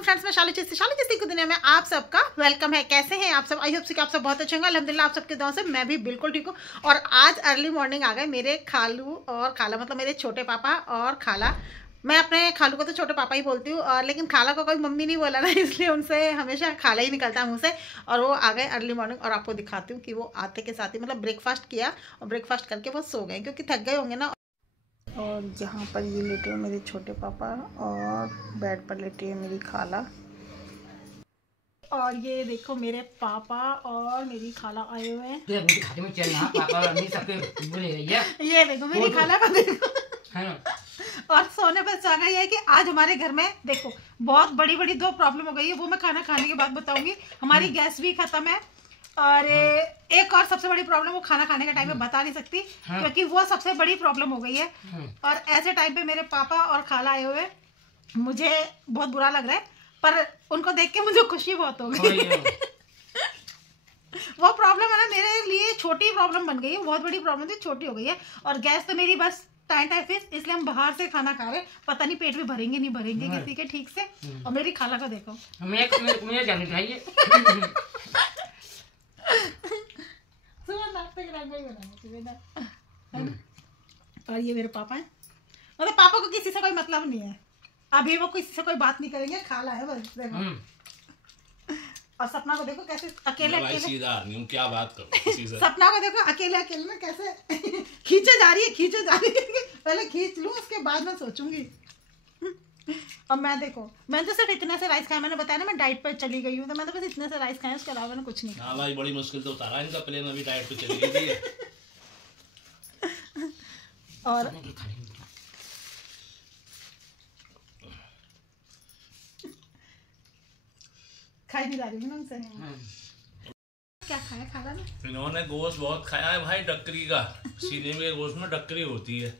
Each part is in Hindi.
वालेकुम फ्रेंड्स, मैं शाली चिश्ती की दुनिया में आप सबका वेलकम है। कैसे हैं आप सब? आई होप कि आप सब बहुत अच्छे होंगे। अल्हम्दुलिल्लाह आप सबके दुआ से मैं भी बिल्कुल ठीक हूँ। और आज अर्ली मॉर्निंग आ गए मेरे खालू और खाला, मतलब मेरे छोटे पापा और खाला। मैं अपने खालू को तो छोटे पापा ही बोलती हूँ, और लेकिन खाला को कोई मम्मी नहीं बोला ना, इसलिए उनसे हमेशा खाला ही निकलता है मुँह से। और वो आ गए अर्ली मॉर्निंग, और आपको दिखाती हूँ कि वो आते के साथ ही मतलब ब्रेकफास्ट किया और ब्रेकफास्ट करके वो सो गए क्योंकि थक गए होंगे ना। और यहाँ पर ये लेटे हैं मेरे छोटे पापा और बेड पर लेटी है मेरी खाला। और ये देखो मेरे पापा और मेरी खाला आए हुए हैं। ये देखो मेरी खाला को देखो। और सोने पर चाह गई है कि आज हमारे घर में देखो बहुत बड़ी बड़ी दो प्रॉब्लम हो गई है, वो मैं खाना खाने के बाद बताऊंगी। हमारी गैस भी खत्म है, और एक और सबसे बड़ी प्रॉब्लम वो खाना खाने के टाइम में बता नहीं सकती, क्योंकि वो सबसे बड़ी प्रॉब्लम हो गई है। और ऐसे टाइम पे मेरे पापा और खाला आए हुए, मुझे बहुत बुरा लग रहा है, पर उनको देख के मुझे खुशी बहुत हो गई। वो प्रॉब्लम है ना मेरे लिए छोटी प्रॉब्लम बन गई है, बहुत बड़ी प्रॉब्लम थी छोटी हो गई है। और गैस तो मेरी बस टाइम फिश, इसलिए हम बाहर से खाना खा रहे हैं। पता नहीं पेट में भरेंगे नहीं भरेंगे किसी के ठीक से। और मेरी खाला को देखो, और ये मेरे पापा हैं। मतलब पापा को किसी से कोई मतलब नहीं है, अभी वो किसी से कोई बात नहीं करेंगे, खाला है बस देखो। और सपना को देखो कैसे अकेले सीधा आदमी हूं, क्या बात करूं। सपना को देखो अकेले अकेले ना कैसे खींचे जा रही है। पहले खींच लूं उसके बाद मैं सोचूंगी। और मैं देखो, मैंने तो सिर्फ इतने से राइस खाया। मैंने बताया ना मैं डाइट पर चली गई हूँ, तो मैंने बस इतने से राइस खाया, उसके अलावा मैंने कुछ नहीं खाया। भाई बड़ी मुश्किल से उतारा इनका प्लेन, अभी डाइट पे चली गई थी। और खाई नहीं जा रही ना उनसे। क्या खाया खाला ने? इन्होंने गोश्त बहुत खाया है भाई, डकरी का। सीने में गोश्त में डकरी होती है,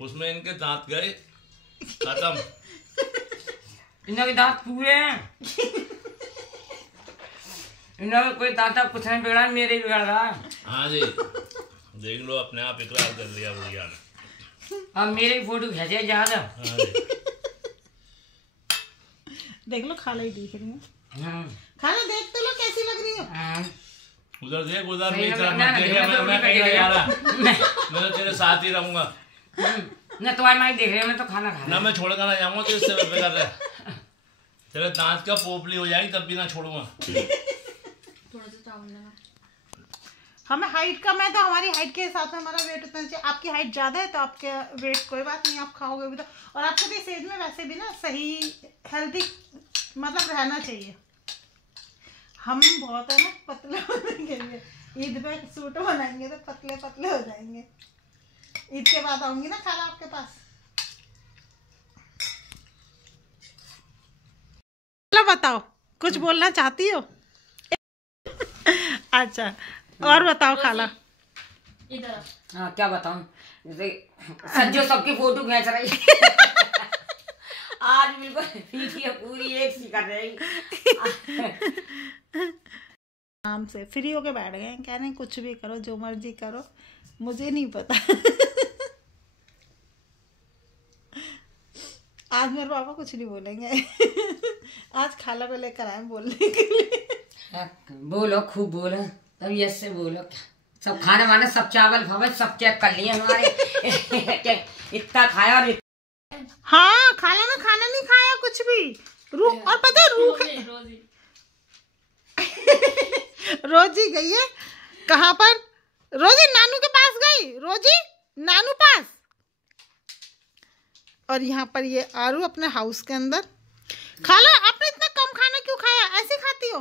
उसमें इनके दांत गए खत्म। इनके दांत पूरे हैं। इन्होंने कोई दांत कुछ नहीं बिगड़ा, मेरे ही बिगड़ रहा। हाँ जी, देख लो अपने आप इकरार कर लिया भैया ने। अब मेरी फोटो खींचे ज्यादा। देख लो खाला ही देख रही है। खाला देख तो लो कैसी लग रही है। उधर देख, उधर मैं कहीं नहीं जा रहा, मैं तेरे साथ ही रहूंगा। ना तुम्हारी माई देख रही है, मैं तो खाना खा ना, मैं छोड़ कर ना जाऊंगा तो इससे बेकार है। तेरे दांत का पोपली हो जाएगी तब भी ना छोड़ूंगा। थोड़ा सा चावल लगा। हमें हाइट कम है तो हमारी हाइट के हिसाब से हमारा वेट उतना चाहिए। आपकी हाइट ज्यादा है तो आपके वेट कोई बात नहीं, आप खाओगे भी तो। और आपको भी इस एज में वैसे भी ना सही हेल्दी मतलब रहना चाहिए। हम बहुत है ना पतले होने के लिए, ईद पे सूट बनाएंगे तो पतले पतले हो जाएंगे। ईद के बाद आऊंगी ना खाला आपके पास। बताओ, कुछ बोलना चाहती हो? अच्छा, और बताओ खाला। इधर हाँ, क्या बताऊं, जैसे सज्जो सबकी फोटो खींच रही। आज बिल्कुल पूरी एक सी कर रही। आराम से फ्री होके बैठ गए, कह रहे हैं कुछ भी करो, जो मर्जी करो, मुझे नहीं पता। आज मेरे पापा कुछ नहीं बोलेंगे। आज खाला को लेकर आए बोलने के लिए। बोलो, खूब बोलो, तब यस से बोलो। सब खाने वाने सब चावल फावल सब चेक कर लिए हमारे। इतना खाया और हाँ खाला ने खाना नहीं खाया कुछ भी। और पता है रोजी गई है कहाँ पर? रोजी नानू के पास गई, रोजी नानू पास। और यहाँ पर ये आरू अपने हाउस के अंदर। खाला आपने इतना कम खाना क्यों खाया? ऐसे खाती हो?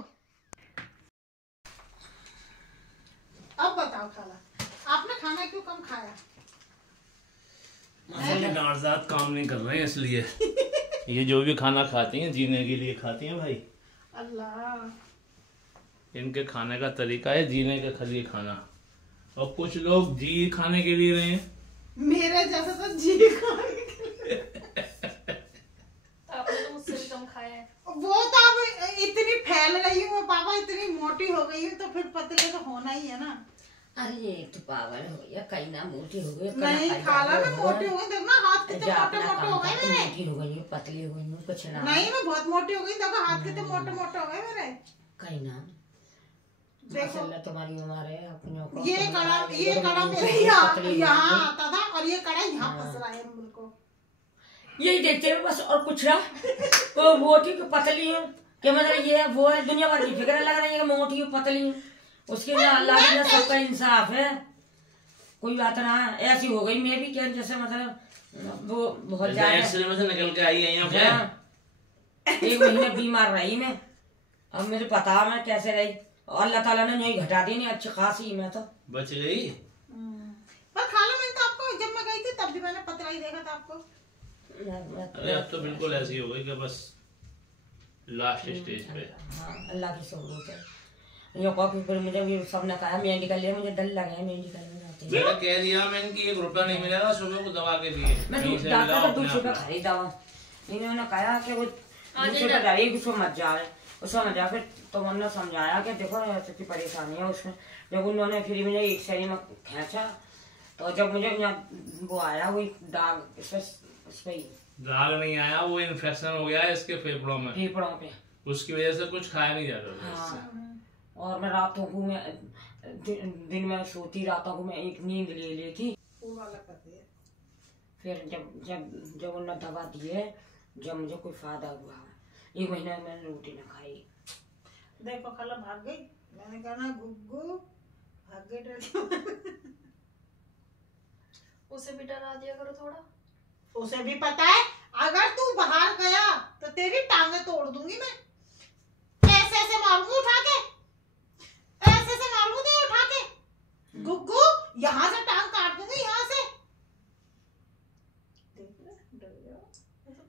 अब बताओ खाला, आपने खाना क्यों कम खाया? नार्जात काम नहीं कर रहे हैं इसलिए। ये जो भी खाना खाती हैं जीने के लिए खाती हैं भाई। अल्लाह, इनके खाने का तरीका है जीने का लिए खाना। और कुछ लोग जी खाने के लिए रहे हैं, मेरे जैसा तो जी खाने के लिए। आपने तो मुझसे भी कम खाया है। वो तो अब इतनी फैल गई हूँ पापा, इतनी मोटी हो गई हूँ तो फिर पतले तो होना ही है ना। अरे एक तो पागल हो गया, कहीं ना मोटी हो गई। नहीं खाला मैं मोटी हो गई, देखना हाथ कितने मोटे मोटे हो गए मेरे। मोटी हो गई, पतली हो गई, कुछ ना। नहीं मैं बहुत मोटी हो गई, देखो हाथ कितने मोटे मोटे हो गए मेरे। कहीं ना देखो तुम्हारी उम्र है अपनों को। ये कड़ा मेरे यहाँ आता था और ये कड़ा यहाँ फंस रहा है मुझको। यही देखते हैं बस, और कुछ ना। तो मोटी की पतली है क्या मतलब ये है वो है, दुनिया भर की फिक्र लग रही है मोटी की पतली है। उसके लिए अल्लाह ने सबका इंसाफ है, कोई बात ना। ऐसी हो गई मैं भी क्या, जैसे मतलब वो बहुत ज्यादा से निकल के आई है। एक महीने बीमार रही मैं, अब मुझे पता मैं कैसे रही। अल्लाह ताला ने नहीं घटा दी, नहीं अच्छी खासी मैं तो बच गई। पर खाला मैंने तो आपको जब मैं गई थी तब भी मैंने पतला ही देखा था आपको। अरे अब तो बिल्कुल ऐसी हो गई कि बस लास्ट स्टेज पे। हाँ अल्लाह की सहूलत है। ये कॉफी पर मुझे भी सबने कहा मेडिकल ले, मुझे डर लगा है मेडिकल में जाते। मैंने कह दिया मैंने कि 1 रुपया नहीं मिलेगा सुबह को दवा के लिए। मैं डॉक्टर को 200 रुपया खरीदा दवा। इन्होंने कहा कि वो 200 रुपया जाइए, उसको मत जाए, उसको मत जा। फिर तो उन्होंने समझाया कि देखो ऐसी की परेशानी है उसमें। जब उन्होंने फिर मुझे एक शरीर में खींचा तो जब मुझे वो आया वो दाग इस पे दाग नहीं आया, वो इन्फेक्शन हो गया है इसके फेफड़ों में, फेफड़ों पे। उसकी वजह से कुछ खाया नहीं जाता था। हाँ। और मैं रातों को मैं दिन में सोती, रातों को मैं एक नींद ले ली थी। फिर जब उन्होंने दवा दी है, जब मुझे कोई फायदा हुआ, 1 महीना मैंने रोटी न खाई। देखो खाला भाग गई, मैंने कहा ना गुग्गू भाग गई। उसे भी डरा दिया करो थोड़ा। उसे भी पता है अगर तू बाहर गया तो तेरी टांगे तोड़ दूंगी मैं। ऐसे ऐसे मारूंगी उठा के, ऐसे ऐसे मारूंगी उठा के। गुग्गू यहाँ से टांग काट दूंगी, यहाँ से।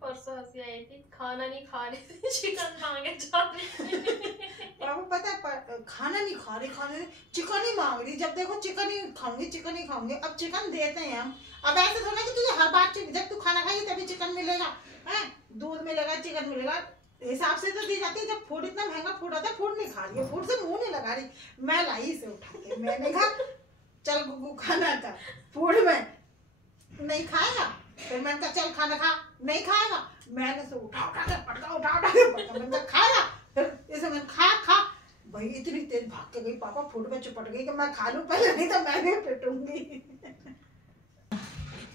परसों हंसी आई थी, खाना नहीं खा रही थी, चिकन मांगे जा रही। बाबू पता है खाना नहीं खा रही, खाने चिकन ही मांग रही। जब देखो चिकन ही खाऊंगी, चिकन ही खाऊंगी। अब चिकन देते हैं हम। अब ऐसे थोड़ा कि तुझे हर बार जब तू खाना खाएगी तभी चिकन मिलेगा, है दूध मिलेगा, चिकन मिलेगा, हिसाब से तो दी जाती है। जब फूड इतना महंगा फूड होता है, फूड नहीं खा रही है, फूड से मुंह नहीं लगा रही। मैं लाई इसे उठा के, मैंने कहा चल गुग्गू खाना का फूड में नहीं खाएगा। फिर मैंने कहा चल खाना खा, नहीं खाएगा। मैंने से उठा के पटका मैंने खाया। फिर इसे मैंने खा भाई इतनी तेज भाग के गई पापा, फूड में चिपट गई कि मैं खा लूं पहले, नहीं तो मैं भी पिटूंगी।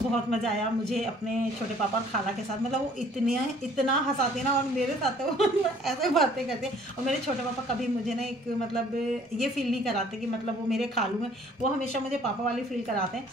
बहुत मजा आया मुझे अपने छोटे पापा और खाला के साथ। मतलब वो इतना हंसाते ना, और मेरे साथ वो ऐसे बातें करते। और मेरे छोटे पापा कभी मुझे ना एक मतलब ये फील नहीं कराते कि मतलब वो मेरे खालू हैं। वो हमेशा मुझे पापा वाली फील कराते हैं,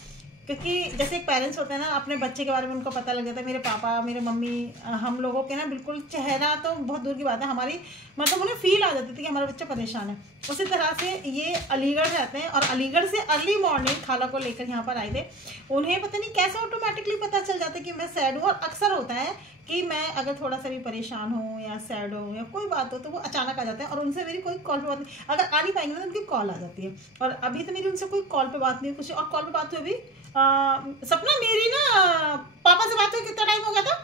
क्योंकि जैसे एक पेरेंट्स होते हैं ना, अपने बच्चे के बारे में उनको पता लग जाता है। मेरे पापा, मेरे मम्मी, हम लोगों के ना बिल्कुल चेहरा तो बहुत दूर की बात है, हमारी मतलब उन्हें फील आ जाती थी कि हमारा बच्चा परेशान है। उसी तरह से ये अलीगढ़ रहते हैं, और अलीगढ़ से अर्ली मॉर्निंग खाला को लेकर यहाँ पर आए थे। उन्हें पता नहीं कैसे ऑटोमेटिकली पता चल जाता है कि मैं सैड हूँ। और अक्सर होता है कि मैं अगर थोड़ा सा भी परेशान हूँ या सैड हूँ या कोई बात हो तो वो अचानक आ जाते हैं, और उनसे मेरी कोई कॉल पे बात नहीं। अगर आ नहीं पाएंगे तो उनकी कॉल आ जाती है। और अभी तो मेरी उनसे कोई कॉल पे बात नहीं, कुछ और कॉल पे बात हुई अभी सपना मेरी ना पापा से बात हुई, कितना टाइम हो गया था,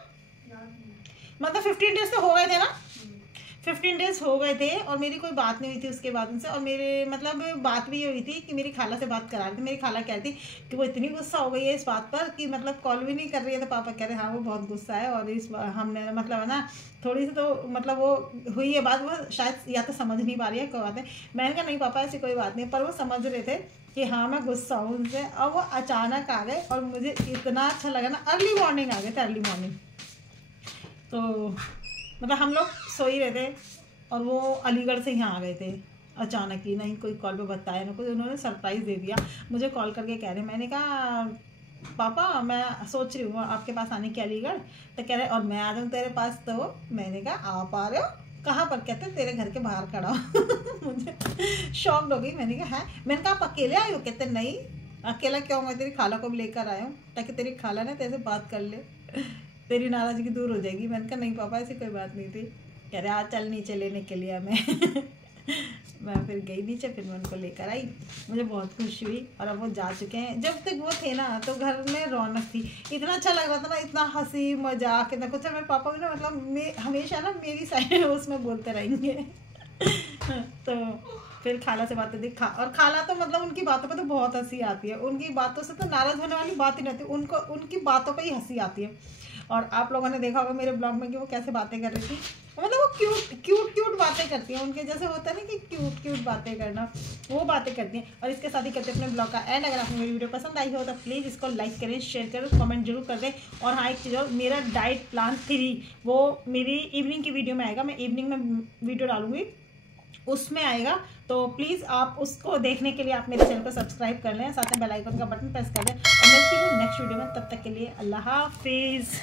मतलब 15 डेज तो हो गए थे ना, 15 डेज हो गए थे। और मेरी कोई बात नहीं हुई थी उसके बाद उनसे। और मेरे मतलब बात भी ये हुई थी कि मेरी खाला से बात करा रही थी। मेरी खाला कह रही थी कि वो इतनी गुस्सा हो गई है इस बात पर कि मतलब कॉल भी नहीं कर रही है। तो पापा कह रहे हाँ वो बहुत गुस्सा है, और इस हमने मतलब है ना थोड़ी सी तो मतलब वो हुई है बात, वो शायद या तो समझ नहीं पा रही है कोई बात है। मैंने कहा नहीं पापा ऐसी कोई बात नहीं, पर वो समझ रहे थे कि हाँ मैं गुस्सा हूँ उनसे। और वो अचानक आ गए और मुझे इतना अच्छा लगा ना। अर्ली मॉर्निंग आ गए थे, अर्ली मॉर्निंग। तो मतलब हम लोग सो ही रहे थे और वो अलीगढ़ से यहाँ आ गए थे अचानक ही, नहीं कोई कॉल पे बताया ना कुछ। उन्होंने सरप्राइज़ दे दिया, मुझे कॉल करके कह रहे। मैंने कहा पापा मैं सोच रही हूँ आपके पास आने की अलीगढ़। तो कह रहे और मैं आ जाऊँ तेरे पास। तो मैंने कहा आप आ रहे हो, कहाँ पर? कहते तेरे घर के बाहर खड़ा हो। मुझे शॉक्ड हो गई। मैंने कहा है? मैंने कहा आप अकेले आए हो? कहते नहीं अकेला क्यों, मैं तेरी खाला को भी लेकर आया हूँ ताकि तेरी खाला ना तेरे से बात कर ले, तेरी नाराज़गी दूर हो जाएगी। मैंने कहा नहीं पापा ऐसी कोई बात नहीं थी। कह रहे आज चल नीचे लेने के लिए हमें। मैं फिर गई नीचे, फिर मैं उनको लेकर आई। मुझे बहुत खुशी हुई। और अब वो जा चुके हैं। जब तक वो थे ना तो घर में रौनक थी, इतना अच्छा लग रहा था ना, इतना हंसी मजाक इतना कुछ। मेरे पापा भी ना मतलब हमेशा ना मेरी साइड उसमें बोलते रहेंगे। तो फिर खाला से बातें दिखा, और खाला तो मतलब उनकी बातों पे तो बहुत हंसी आती है, उनकी बातों से तो नाराज होने वाली बात ही नहीं होती, उनको उनकी बातों पे ही हंसी आती है। और आप लोगों ने देखा होगा मेरे ब्लॉग में कि वो कैसे बातें कर रही थी, मतलब वो क्यूट बातें करती हैं, उनके जैसे होता है ना कि क्यूट बातें करना, वो बातें करती हैं। और इसके साथ ही करते हैं अपने ब्लॉग का एंड। अगर आपको मेरी वीडियो पसंद आई हो तो प्लीज़ इसको लाइक करें, शेयर करें, कमेंट जरूर कर दें। और हाँ, एक चीज़ और, मेरा डाइट प्लान 3 वो मेरी इवनिंग की वीडियो में आएगा, मैं इवनिंग में वीडियो डालूंगी, उसमें आएगा। तो प्लीज़ आप उसको देखने के लिए आप मेरे चैनल को सब्सक्राइब कर लें, साथ में बेल आइकन का बटन प्रेस कर दें। और मिलती हूँ नेक्स्ट वीडियो में, तब तक के लिए अल्लाह हाफिज़।